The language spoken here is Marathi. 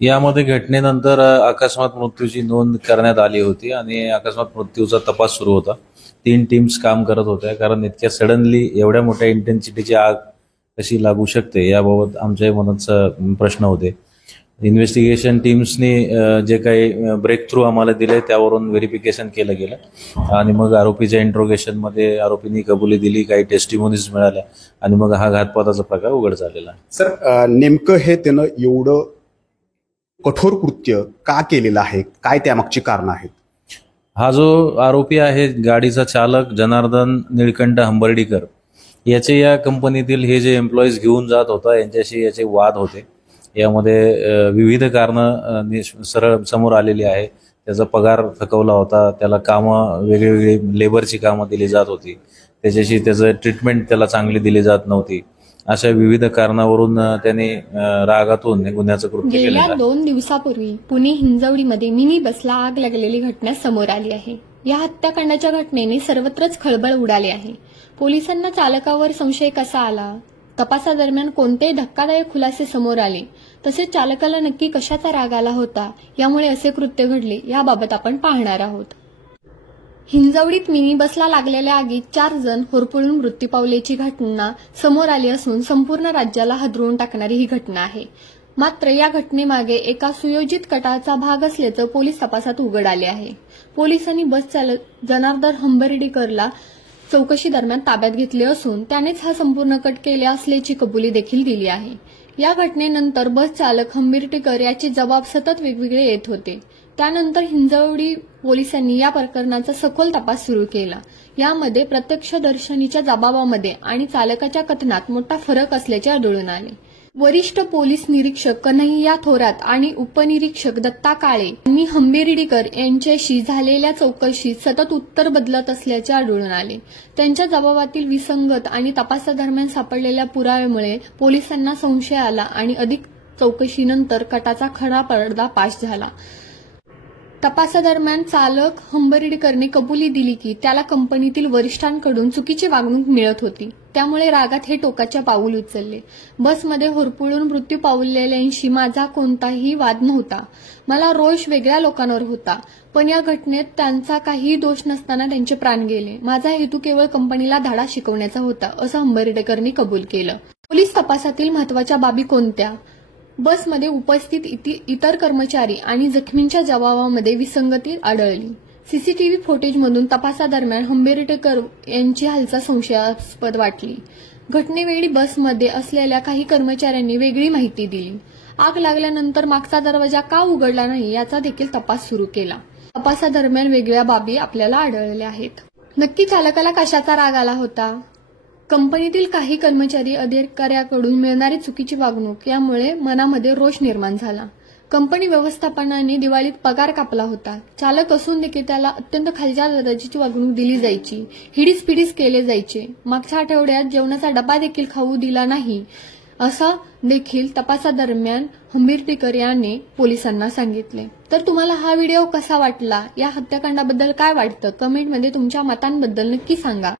यामध्ये घटनेनंतर अकस्मात मृत्यूची नोंद करण्यात आली होती आणि अकस्मात मृत्यूचा तपास सुरू होता. 3 टीम्स काम करत होत्या, कारण इतक्या सडनली एवढ्या मोठ्या इंटेन्सिटीची आग कशी लागू शकते याबाबत आमच्याही मनात प्रश्न होते. इन्व्हेस्टिगेशन टीम्सनी जे काही ब्रेक थ्रू आम्हाला दिले त्यावरून व्हेरिफिकेशन केलं गेलं आणि मग आरोपीच्या इंट्रोगेशनमध्ये आरोपींनी कबुली दिली, काही टेस्टिमोनीज मिळाल्या आणि मग हा घातपाताचा प्रकार उघड झालेला. सर, नेमकं हे त्यानं एवढं कठोर कृत्य का केलेलं आहे, काय त्यामागची कारणं आहेत? हा जो आरोपी आहे, गाडीचा चालक जनार्दन निळकंठ हंबर्डीकर, याचे या कंपनीतील हे जे एम्प्लॉईज घेऊन जात होता यांच्याशी याचे वाद होते. यामध्ये विविध कारणं सरळ समोर आलेली आहे. त्याचा पगार थकवला होता, त्याला कामं वेगवेगळी लेबरची कामं दिली जात होती, त्याच्याशी त्याचं ट्रीटमेंट त्याला चांगली दिली जात नव्हती. अशा विविध कारणावरून त्याने रागातून गुन्ह्याचं कृत्य केलं. गेल्या 2 दिवसापूर्वी पुणे हिंजवडीमध्ये मिनी बसला आग लागलेली घटना समोर आली आहे. या हत्याकांडाच्या घटनेने सर्वत्रच खळबळ उडाली आहे. पोलिसांना चालकावर संशय कसा आला, तपासादरम्यान कोणते धक्कादायक खुलासे समोर आले, तसेच चालकाला नक्की कशाचा राग आला होता, यामुळे असे कृत्य घडले याबाबत आपण पाहणार आहोत. हिंजवडीत मिनी बसला लागलेल्या आगीत 4 जण होरपळून मृत्यू पावल्याची घटना समोर आली असून संपूर्ण राज्याला हादरवून टाकणारी ही घटना आहे. मात्र या घटनेमागे एका सुयोजित कटाचा भाग असल्याचं पोलीस तपासात उघड आले आहे. पोलिसांनी बस चालक जनार्दन हंबर्डीकरला चौकशी दरम्यान ताब्यात घेतले असून त्यानेच हा संपूर्ण कट केला असल्याची कबुली देखील दिली आहे. या घटनेनंतर बस चालक हंबर्डीकर याचे जबाब सतत वेगवेगळे येत होते. त्यानंतर हिंजवडी पोलिसांनी या प्रकरणाचा सखोल तपास सुरू केला. यामध्ये प्रत्यक्षदर्शींच्या जबाबामध्ये आणि चालकाच्या कथनात मोठा फरक असल्याचे आढळून आले. वरिष्ठ पोलीस निरीक्षक कन्हैया थोरात आणि उपनिरीक्षक दत्ता काळे यांनी हंबर्डीकर यांच्याशी झालेल्या चौकशीत सतत उत्तर बदलत असल्याचे आढळून आले. त्यांच्या जबाबातील विसंगत आणि तपासादरम्यान सापडलेल्या पुराव्यामुळे पोलिसांना संशय आला आणि अधिक चौकशीनंतर कटाचा खरा पर्दाफाश झाला. तपासादरम्यान चालक हंबर्डीकरने कबुली दिली की त्याला कंपनीतील वरिष्ठांकडून चुकीची वागणूक मिळत होती. त्यामुळे रागात हे टोकाचे पाऊल उचलले. बसमध्ये होरपळून मृत्यू पावलेल्यांशी माझा कोणताही वाद नव्हता. मला रोष वेगळ्या लोकांवर होता, पण या घटनेत त्यांचा काहीही दोष नसताना त्यांचे प्राण गेले. माझा हेतू केवळ कंपनीला धडा शिकवण्याचा होता, असं हंबर्डीकरने कबूल केलं. पोलीस तपासातील महत्वाच्या बाबी कोणत्या? बसमध्ये उपस्थित इतर कर्मचारी आणि जखमींच्या जबाबामध्ये विसंगती आढळली. सीसीटीव्ही फुटेजमधून तपासादरम्यान हंबर्डीकर यांची हालचाल संशयास्पद वाटली. घटनेवेळी बसमध्ये असलेल्या काही कर्मचाऱ्यांनी वेगळी माहिती दिली. आग लागल्यानंतर मागचा दरवाजा का उघडला नाही याचा देखील तपास सुरू केला. तपासादरम्यान वेगळ्या बाबी आपल्याला आढळल्या आहेत. नक्की चालकाला कशाचा राग आला होता? कंपनीतील काही कर्मचारी अधिकाऱ्याकडून मिळणारी चुकीची वागणूक यामुळे मनामध्ये रोष निर्माण झाला. कंपनी व्यवस्थापनाने दिवाळीत पगार कापला होता. चालक असून देखील त्याला अत्यंत खालच्या दर्जाची वागणूक दिली जायची. हिडीस केले जायचे. मागच्या आठवड्यात जेवणाचा डबा देखील खाऊ दिला नाही, असं देखील तपासादरम्यान हंबर्डीकर याने पोलिसांना सांगितले. तर तुम्हाला हा व्हिडिओ कसा वाटला? या हत्याकांडाबद्दल काय वाटतं? कमेंटमध्ये तुमच्या मतांबद्दल नक्की सांगा.